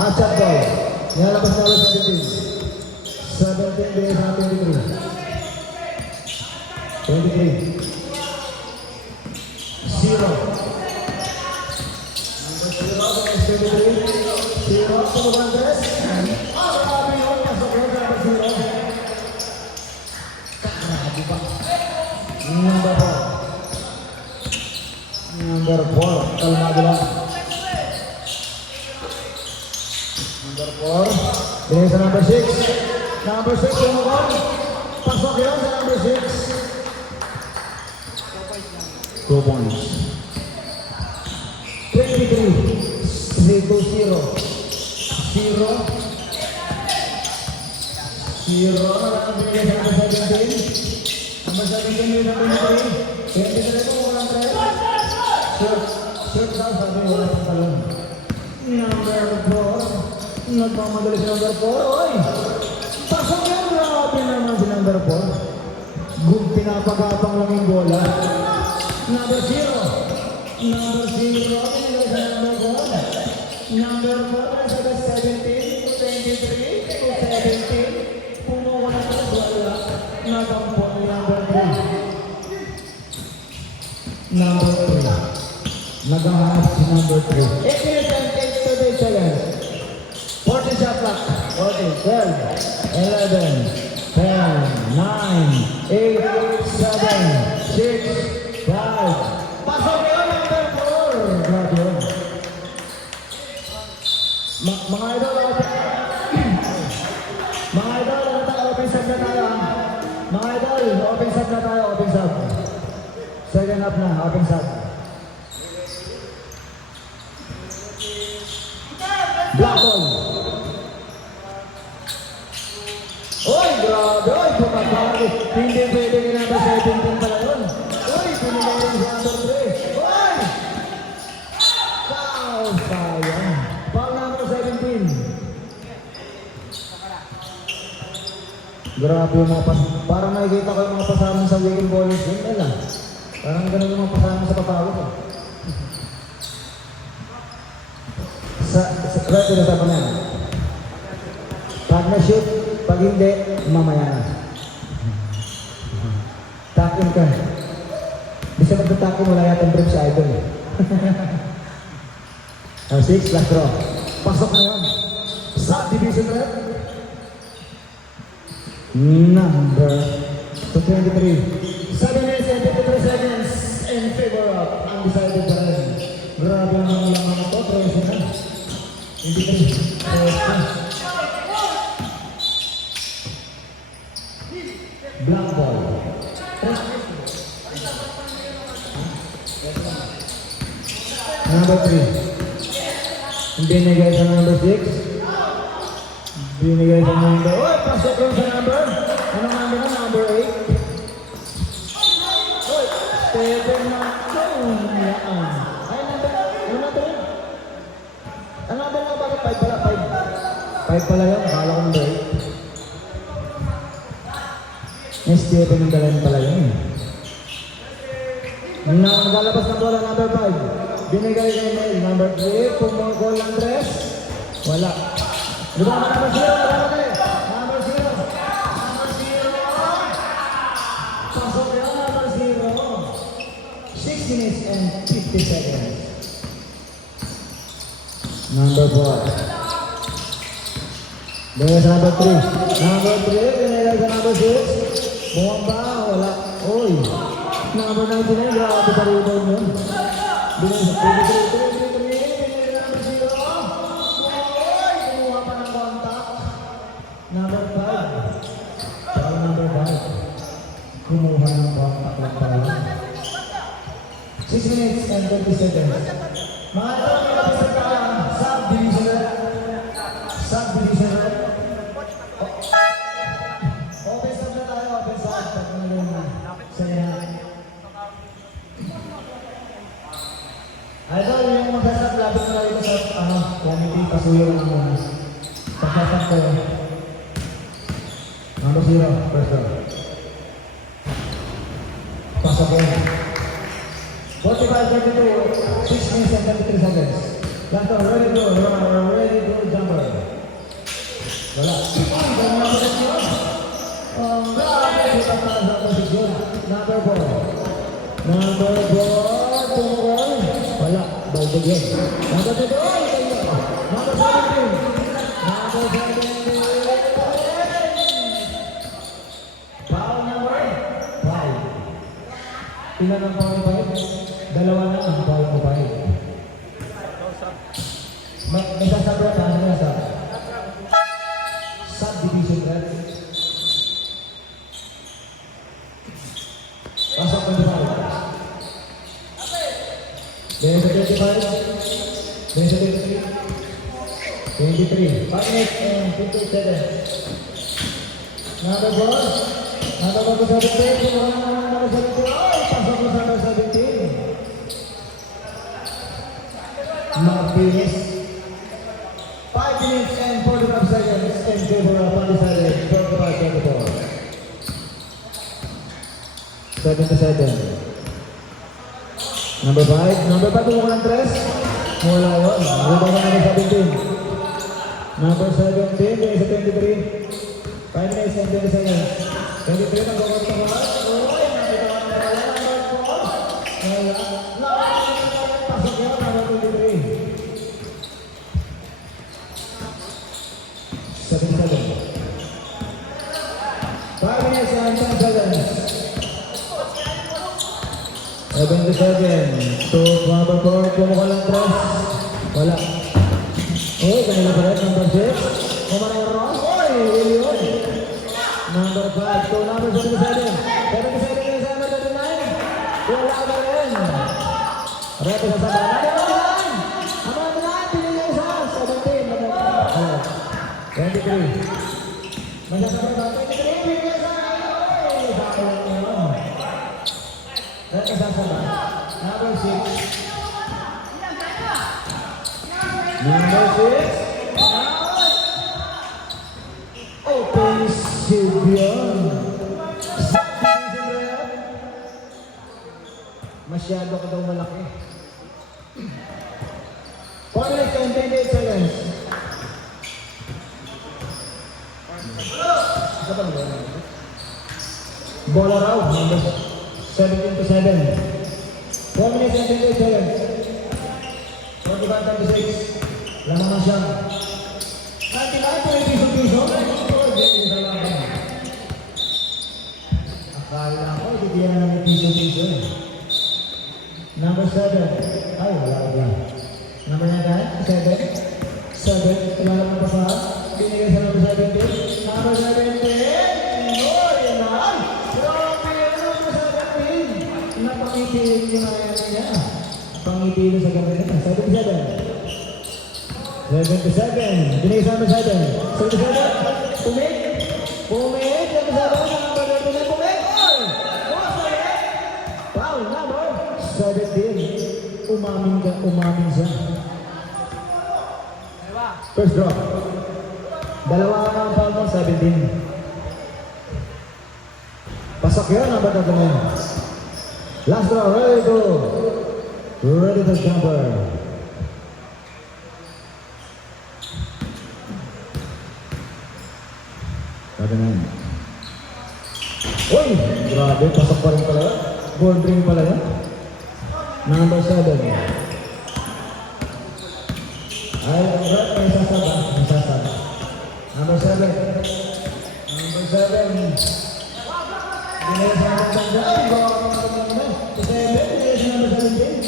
Hatchet ball. Nilalabas na ulit 17. 17 bigay sa 23. 23. 0. Number 0 against 23. 0 to Mugantes. Grabe yun. Pasok yun. Number 0. Grabe ba? Number 4. Number 4. Kalmado lang. Number 4. Bigay sa number 6. Number 6 tumukan. Pasok yun sa number 6. 2 points. 23. 3 to 0. 0. 0. Ang bigay sa number 17. Number 17 yung number 23. 23 po walang 3. Shoot daw sabi wala sa talon. Number 4. Nagmamadali si number 4. Oy! Pasok yan! Grabe naman si number 4. Pinapagapang lang yung bola. Number 0. Number 0. Pinagay sa number 4. Number 4. Sa 17 to 23 to 17. Pumuha na sa bola. Nagampo ni number 3. Number 3. Nagahanap si number 3. 8 minutes and 8 seconds. 40 shot clock. 40, 12, 11, 10, 9, 8, 7, 6, 5. Pasok yun, number 4. Grabe yun. Mga idol, mga idol, open sub na tayo. Mga idol, open sub na tayo, open sub. Second up na, open sub. Black ball. Oy, grabe! Oy, pumapari. Hindi pwede ni number 17 pala yun. Oy, pinigay rin sa number 3. Oy! Foul! Sayang. Foul number 17. Grabe yung mga parang nakikita ko yung mga pasaman sa weekend bowling game. Wala. Parang ganun yung mga pasaman sa papawag. Reto na sa panan. Pag na-shoot, pag hindi, mamaya na. Takin ka. Bisa magtatakin, wala yatang brief sa idol. 6, last draw. Pasok na yun. Subdivision rep. Number 23. 7 minutes and 53 seconds in favor of undecided pa rin. Grabe ang lamang ito. 13 na. 23. 13. Black ball. Number 3. Binigay sa number 6. Binigay sa number... Oy! Pasok lang sa number. Anong number na? Number 8. Oy! 7 na. Ay, number... Ano natin yun? Ano number na? Bakit 5 pala? 5 pala yun. Akala ko number 8. STF ng dalan pala yun. Nagalabas ng bola, number 5. Binigay kay Mel, number 3. Pumungkol ng dress. Wala. Diba ka number 0? Number 0. Number 0. Pasok yun, number 0. 6 minutes and 50 seconds. Number 4. Binigay sa number 3. Number 3, binigay sa number 6. Bumamba, wala. Oy! Number 99, grabe pa rin yun. Binigay sa 33, binigay sa number 0. Oy! Kumuha pa ng contact. Number 5. Saka number 5. Kumuha ng contact lang pala. 6 minutes and 30 seconds. Mga ito, may kapasag ka lang. Subdivision. Subdivision. Open sub na tayo, open sub. Pagkakalun na. Saya. Idol, yung magsasab, labit na lang ito sa, quality, pasuyo lang muna. Pagsasab ko. Number 0, first row. Pasok yun. 45-32, 6 minutes and 33 seconds. Last one, ready to jumper. Wala. Number 4. Number 4, tumukol. Wala, baldag yun. Number 2, number 17. Number 17. Foul number 5. Ilan ang foul 5? Dalawa na ang foul 5. May sasabi na tayo na sa subdivision red. Pasok ng 25. There's a 25. There's a 23. 23. 5 minutes and 57. Number 4. Number 17. Number 17. Pasok ng number 17. Martinez. 5 minutes and 45 seconds in favor of undecided 25-24. 7-7. Number 5. Number 5 mo ng 3. Wala yun. Number 17. Number 17 is 23. 5 minutes and 20 seconds. 23 na gawin ko ba? Uy, nakita ko na pala. Pasok yun. Number 23. 7-7. 5 minutes and 10 seconds. 77. To number 4, pumukha lang 3. Wala. Oh, kanila pa rin. Number 6. Kumarang Ross. Oy, William. Number 5 to number 77. 77 is number 39. Wala pa rin. Reto sa saba. Number 9. Pinili sa 17. Wala. 23. Masasabi ba? 23. Pinili sa ay. Baka lang yun. Reto sa saba. Number 6. Number 6. Offensive yun. Masyado ka daw malaki. 4 minutes and 28 seconds. Isa pa ba? Bola raw. Number 17-7. 4 minutes and 28 seconds. 45-36. Lamang na siya. Nanti lang po yung piso-piso. Akala ko, bigyan na ng piso-piso. Number 7. Ay, wala ko ba? Number na tayo? 7. 7. Wala naman pa sa binigay sa number 17. Number 17. Oh, yan na. Grabe yan number 17. Napangitiin yung mga niya. Pangitiin sa gabi na. 77. 77. Binigay sa number 7. 77. Pumik. Pumik. Number 7. Number 7. Pumik. Oy! Foul number 17. Umamin siya. First drop. Dalawa na ang foul ng 17. Pasok yun. Number 39. Last draw. Ready to go. Ready to jumper. Uy! Grabe, pasok pa rin pala. Gold ring pala yan. Number 7. Ay, may sasaba. May sasaba. Number 7. Number 7. Binaya sa mga tanda. Ay, bawa ka mga tanda. 7. Binaya sa number 17.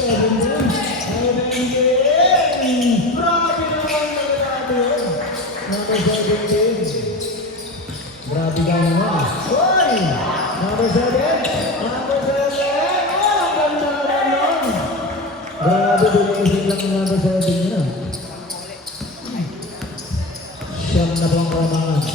17. Ay, nangingin. Grabe naman na grabe. Number 17. Grabe ka naman. Uy! Number 7. Number 7. Oh, ang ganda naman nun. Grabe, biniisip lang yung number 7 na. Siyam na bang kamangan.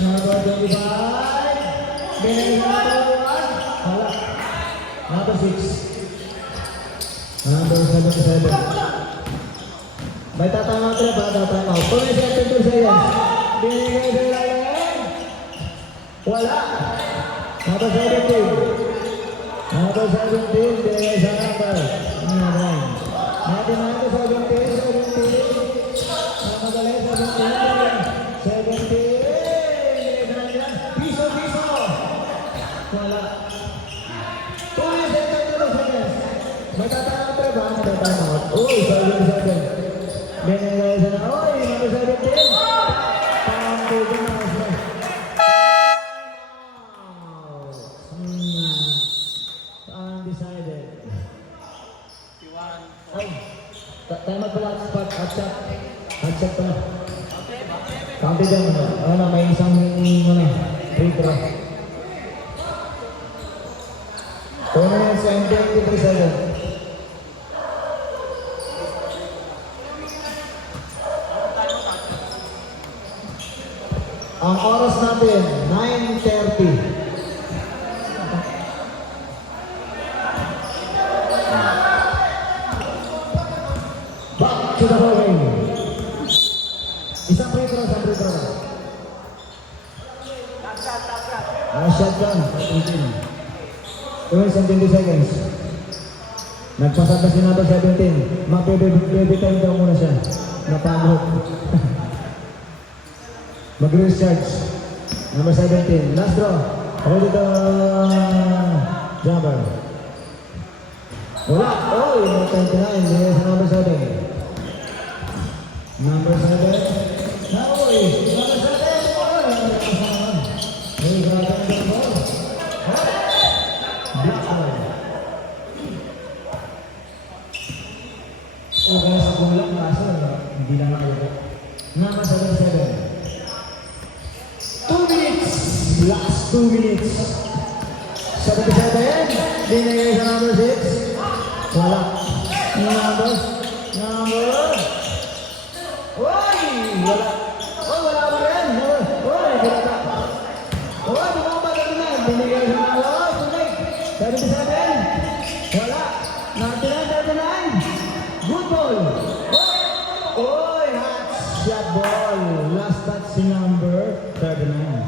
Number 25. Binigay sa number 1. Hala. Number 6. Number 77. May tatama ka na ba? Tatama ko. Kung may 72 seconds. Binigay sa ilalim. Wala. Number 17. Number 17. Binigay sa number 9. 39 to 70. Madali, 70. Piso. Wala. 2 minutes and 32 seconds. May tatanong pa ba? May tatanong. Uy, 77. Binigay sa na. Uy, number 17. Undecided. Ay, tayo magpala spot. Hot-shot pa. Counted yan mo. Ano, may isang free throw. 2 minutes and 23 seconds. Ang oras natin, 9:30. Back to the ball game. Isang free throw. Shotgun. 2 minutes and 20 seconds. Nagpasad na si number 17. Mag-baby time daw muna siya. Napamot. Mag-recharge. Number 17. Last draw. Hold it jumper. Wala. Oh, yung 29. Yes, number 7. Number 7. Naoy. Number 7. Hey, gagawin ng ball. Black ball. Okay, sa kulang kaso, hindi lang ako. Number 7. 2 minutes. Last 2 minutes. 77. Binigay sa number 6. Wala. Number. Uy! Wala. Oh, wala ba yan? Uy, binata. Uy, bumaba ka na. Binigay sa number 77. Wala. 39. Good ball. Uy, hot shot ball. Last touch si number 39.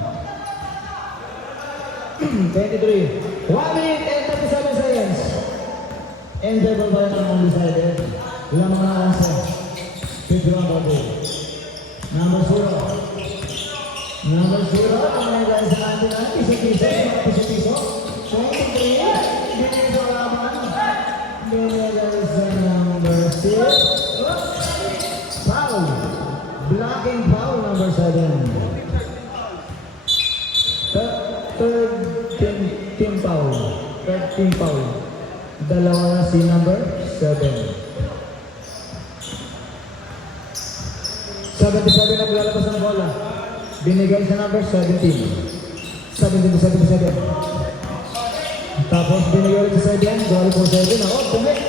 23. 1 minute and 37 seconds. Enjoyable ba yan ang undecided? Ilang mga answer? 51 ball. Number 0. Number 0. Ang may guys sa atin na piso. 23. Binigay sa laban. Binigay sa number 6. Foul. Blocking foul number 7. Third team foul. Dalawa na si number 7. 77 naglalabas ng bola. Binigay sa number 17. 77. Tapos binigay sa 7. Goal for 7. Ako, tumik.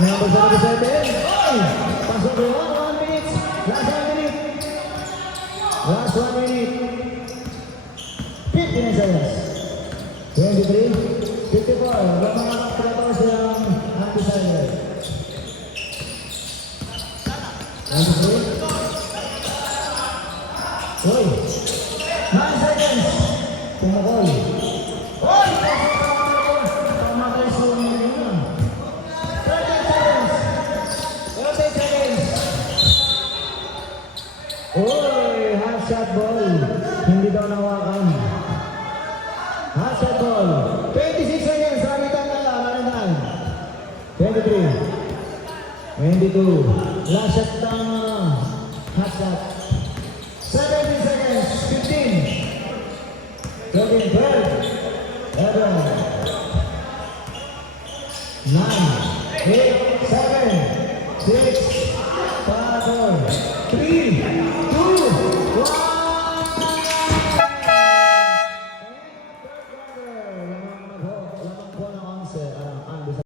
Number 77. Ay! Pasok doon. 1 minute. Last 1 minute. 15 seconds. 23. 54. Mga nakapalatos ng undecided. 23. Uy! 9 seconds. Pumukol. Uy! Pamakay sa ulit yun. 30 seconds. 30 seconds. Uy! Half shot ball. Hindi daw nawakan. Half shot ball. 26 seconds. Ramitan na lang. 23. 22. Last shot ng half shot. 17 seconds. 15. 12. 11. 9. 8. 7. 6. 5. 4. 3.